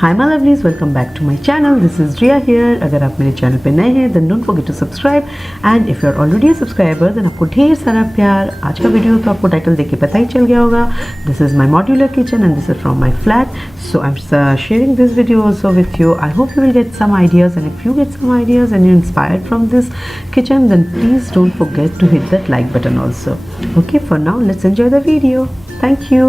Hi my lovelies, welcome back to my channel. This is Riya here. अगर आप मेरे चैनल पे नए हैं then don't forget to subscribe and if you are already a subscriber then आपको ढेर सारा प्यार. आज का वीडियो तो आपको टाइटल देख के पता ही चल गया होगा. This is my modular kitchen and this is from my flat. So I'm sharing this video also with you. I hope you will get some ideas, and if you get some ideas and you're inspired from this kitchen then please don't forget to hit that like button also. Okay, for now let's enjoy the video. Thank you.